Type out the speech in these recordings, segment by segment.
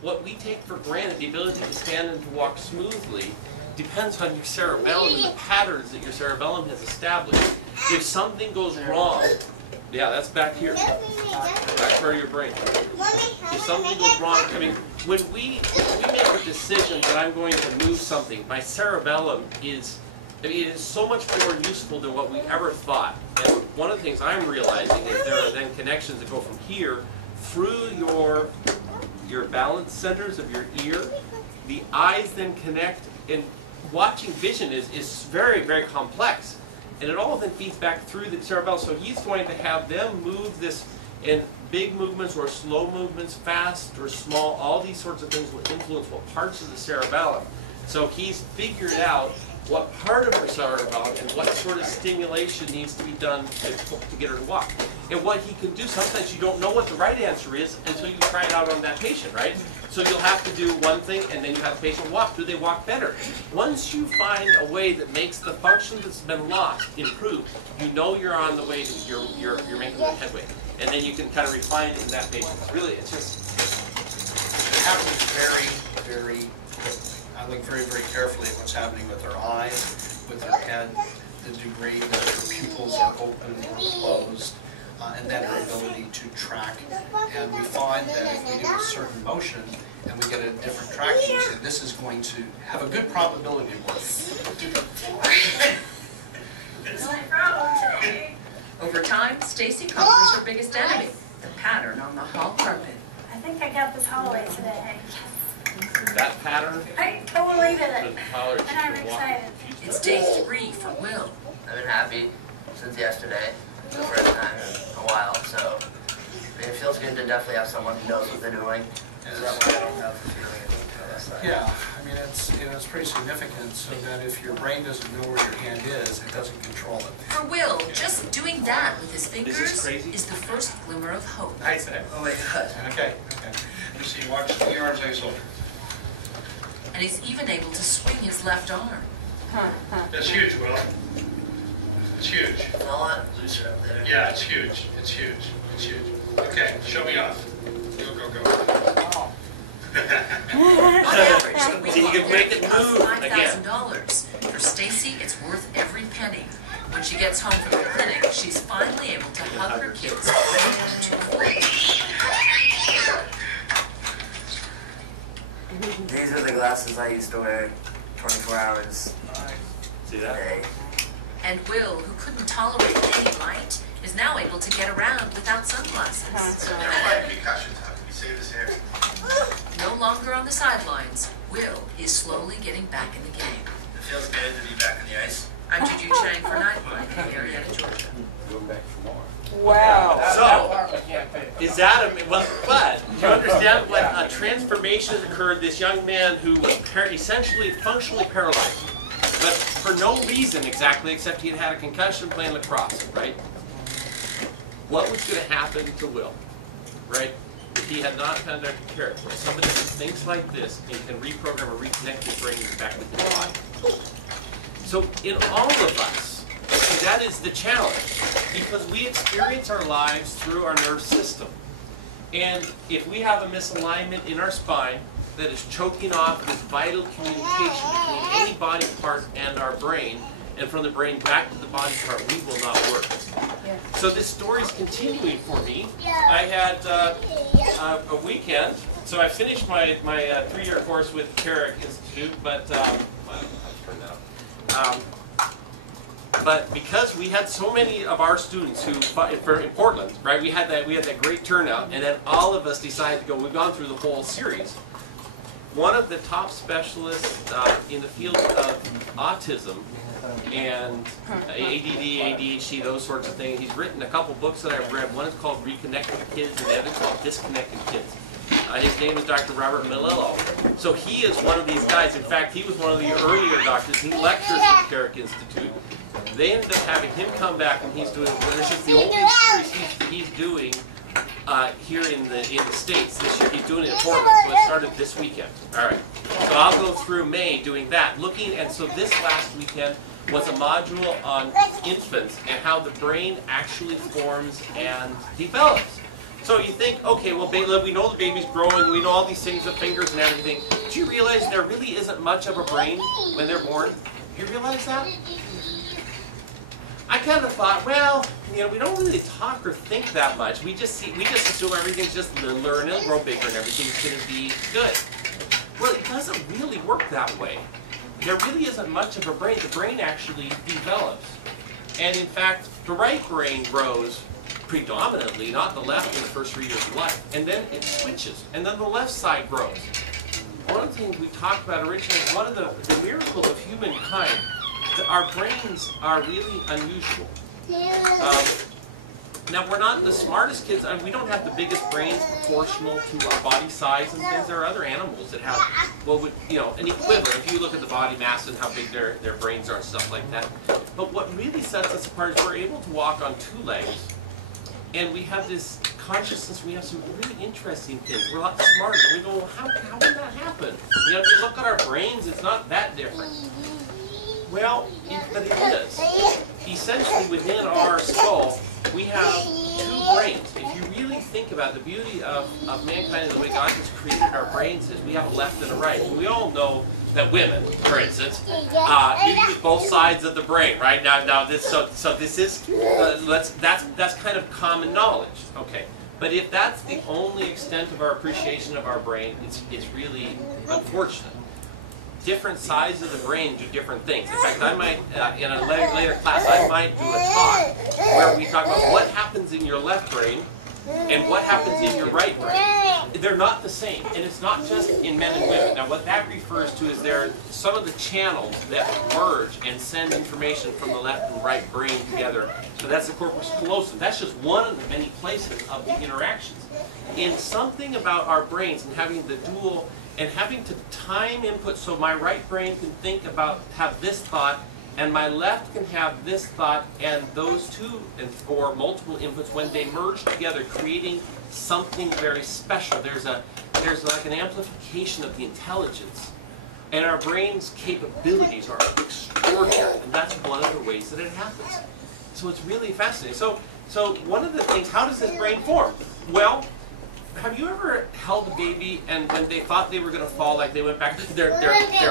what we take for granted, the ability to stand and to walk smoothly, depends on your cerebellum and the patterns that your cerebellum has established. If something goes wrong, yeah, that's back here, back part of your brain. If something goes wrong, I mean, when we make a decision that I'm going to move something, my cerebellum is, I mean, it is so much more useful than what we ever thought. And one of the things I'm realizing is there are then connections that go from here through your balance centers of your ear. The eyes then connect, and watching vision is very, very complex. And it all then feeds back through the cerebellum. So he's going to have them move this in big movements or slow movements, fast or small. All these sorts of things will influence what parts of the cerebellum. So he's figured out what part of her cerebellum and what sort of stimulation needs to be done to get her to walk. And what he can do, sometimes you don't know what the right answer is until you try it out on that patient, right? So you'll have to do one thing and then you have the patient walk. Do they walk better? Once you find a way that makes the function that's been lost improve, you know you're on the way to, you're making the headway. And then you can kind of refine it in that patient. It's really, it's just... It happens very, very quickly. I look very, very carefully at what's happening with their eyes, with their head, the degree that their pupils are open or closed, and then their ability to track. And we find that if we do a certain motion and we get a different traction, we say this is going to have a good probability of working. Over time, Stacy conquers her biggest enemy, the pattern on the hall carpet. I think I got this hallway today. That pattern? I totally did it. And I'm excited. It's day 3 for Will. I've been happy since yesterday, the first time in a while, so it feels good to definitely have someone who knows what they're doing. So that way I don't have the feeling of yeah, I mean, it's pretty significant so that if your brain doesn't know where your hand is, it doesn't control it. For Will, just doing that with his fingers is the first glimmer of hope. Oh my God. Okay. You see, watch the arms I sold. And he's even able to swing his left arm. That's huge, Will. It's huge. It's a lot looser up there. Yeah, it's huge. It's huge. It's huge. Okay, show me off. Go. On average, the week You can make it move again. $5,000. For Stacy, it's worth every penny. When she gets home from the clinic, she's finally able to hug her kids. These are the glasses I used to wear 24 hours See a that? day. And Will, who couldn't tolerate any light, is now able to get around without sunglasses. Concussion time. You save his hair. No longer on the sidelines, Will is slowly getting back in the game. It feels good to be back on the ice. I'm Juju Chang for Nightline in Marietta, Georgia. Wow. So, is that but you understand what a transformation has occurred? This young man who was essentially functionally paralyzed, but for no reason exactly except he had had a concussion playing lacrosse, right? What was going to happen to Will, right? If he had not found Dr. Carrick, where somebody who thinks like this and can reprogram or reconnect his brain back with his body. So in all of us, that is the challenge, because we experience our lives through our nerve system. And if we have a misalignment in our spine that is choking off this vital communication between any body part and our brain, and from the brain back to the body part, we will not work. So this story is continuing for me. I had a weekend, so I finished my 3-year course with Carrick Institute, but but because we had so many of our students who, in Portland, right? We had that great turnout, and then all of us decided to go. We've gone through the whole series. One of the top specialists in the field of autism and ADD, ADHD, those sorts of things. He's written a couple books that I've read. One is called Reconnecting Kids, and the other is called Disconnecting Kids. His name is Dr. Robert Melillo. So he is one of these guys. In fact, he was one of the earlier doctors. He lectures at the Carrick Institute. They ended up having him come back, and he's doing, this is the only series he's doing here in the States. This year he's doing it in Portland, so it started this weekend. All right. So I'll go through May doing that, and so this last weekend was a module on infants and how the brain actually forms and develops. So you think, okay, well, we know the baby's growing, we know all these things, the fingers and everything. Do you realize there really isn't much of a brain when they're born? Do you realize that? I kind of thought, well, you know, we don't really talk or think that much. We just assume everything's just learn and grow bigger and everything's going to be good. Well, it doesn't really work that way. There really isn't much of a brain. The brain actually develops. And in fact, the right brain grows predominantly, not the left, in the first 3 years of life. And then it switches. And then the left side grows. One of the things we talked about originally is one of the miracles of humankind. Our brains are really unusual. Now, we're not the smartest kids. We don't have the biggest brains proportional to our body size and things. There are other animals that have, well, you know, an equivalent. If you look at the body mass and how big their brains are and stuff like that. But what really sets us apart is we're able to walk on 2 legs. And we have this consciousness. We have some really interesting things. We're a lot smarter. We go, well, how can that happen? You know, if you look at our brains, it's not that different. Well, but it is. Essentially, within our skull, we have 2 brains. If you really think about the beauty of mankind and the way God has created our brains is we have a left and a right. And we all know that women, for instance, use both sides of the brain, right? Now this this is that's kind of common knowledge, okay? But if that's the only extent of our appreciation of our brain, it's really unfortunate. Different sides of the brain do different things. In fact, I might, in a later class, I might do a talk where we talk about what happens in your left brain and what happens in your right brain. They're not the same, and it's not just in men and women. Now, what that refers to is there are some of the channels that merge and send information from the left and right brain together. So that's the corpus callosum. That's just one of the many places of the interactions. In something about our brains and having the dual and having to time input, so my right brain can think about, have this thought, and my left can have this thought, and those two, or multiple inputs, when they merge together, creating something very special. There's like an amplification of the intelligence. And our brain's capabilities are extraordinary, and that's one of the ways that it happens. So it's really fascinating. So one of the things, how does this brain form? Well, have you ever held a baby and when they thought they were going to fall, like they went back, their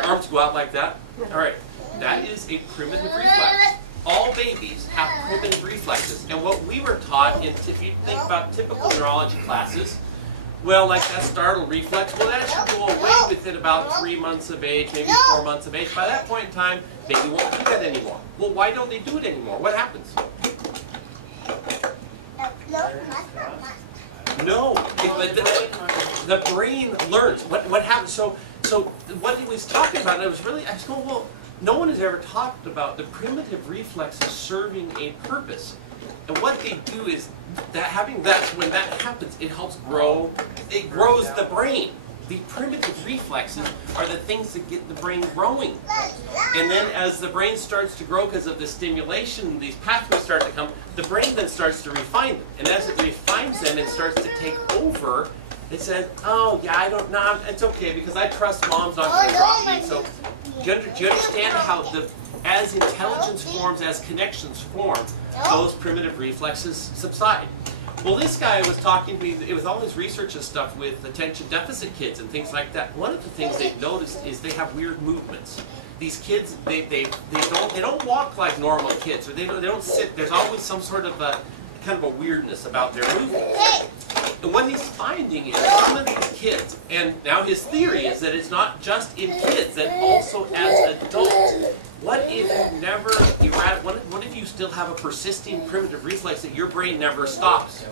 arms go out like that? All right, that is a primitive reflex. All babies have primitive reflexes. And what we were taught, if you think about typical neurology classes, well, like that startle reflex, well, that should go away within about 3 months of age, maybe 4 months of age. By that point in time, baby won't do that anymore. Well, why don't they do it anymore? What happens? No, the brain learns. What happens? So what he was talking about, it was really, I was going, well, no one has ever talked about the primitive reflexes serving a purpose. And what they do is that when that happens, it helps grow. It grows the brain. The primitive reflexes are the things that get the brain growing. And then as the brain starts to grow because of the stimulation, these pathways start to come, the brain then starts to refine them. And as it refines them, it starts to take over. It says, oh, yeah, I don't know, it's okay because I trust mom's not going to drop me. So do you understand how as intelligence forms, as connections form, those primitive reflexes subside? Well, this guy was talking to me, it was all his research and stuff with attention deficit kids and things like that. One of the things they've noticed is they have weird movements. These kids, they don't walk like normal kids, or they don't sit. There's always some sort of a kind of a weirdness about their movements. And what he's finding is some of these kids, and now his theory is that it's not just in kids, that also as adults. What if you never what if you still have a persisting primitive reflex that your brain never stops?